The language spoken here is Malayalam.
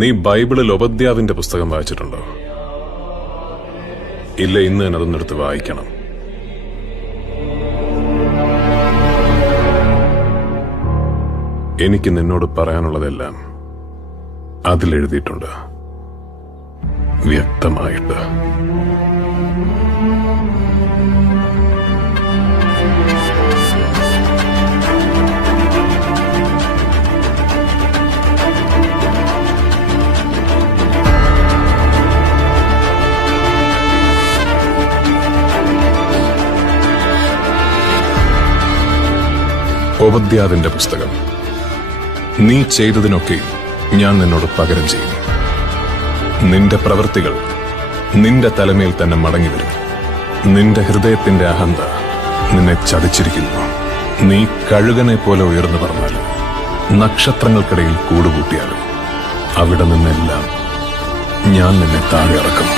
നീ ബൈബിളിൽ ഉപദ്യാവിന്റെ പുസ്തകം വായിച്ചിട്ടുണ്ടോ? ഇല്ല, ഇന്ന് തന്നെ അതൊന്നെടുത്ത് വായിക്കണം. എനിക്ക് നിന്നോട് പറയാനുള്ളതെല്ലാം അതിലെഴുതിയിട്ടുണ്ട്, വ്യക്തമായിട്ട്. ഉപദ്യാവിന്റെ പുസ്തകം. നീ ചെയ്തതിനൊക്കെ ഞാൻ നിന്നോട് പകരം ചെയ്യും. നിന്റെ പ്രവൃത്തികൾ നിന്റെ തലമേൽ തന്നെ മടങ്ങിവരും. നിന്റെ ഹൃദയത്തിന്റെ അഹന്ത നിന്നെ ചതിച്ചിരിക്കുന്നു. നീ കഴുകനെ പോലെ ഉയർന്നു പറഞ്ഞാലും നക്ഷത്രങ്ങൾക്കിടയിൽ കൂടുകൂട്ടിയാലും അവിടെ നിന്നെല്ലാം ഞാൻ നിന്നെ താഴെ ഇറക്കും.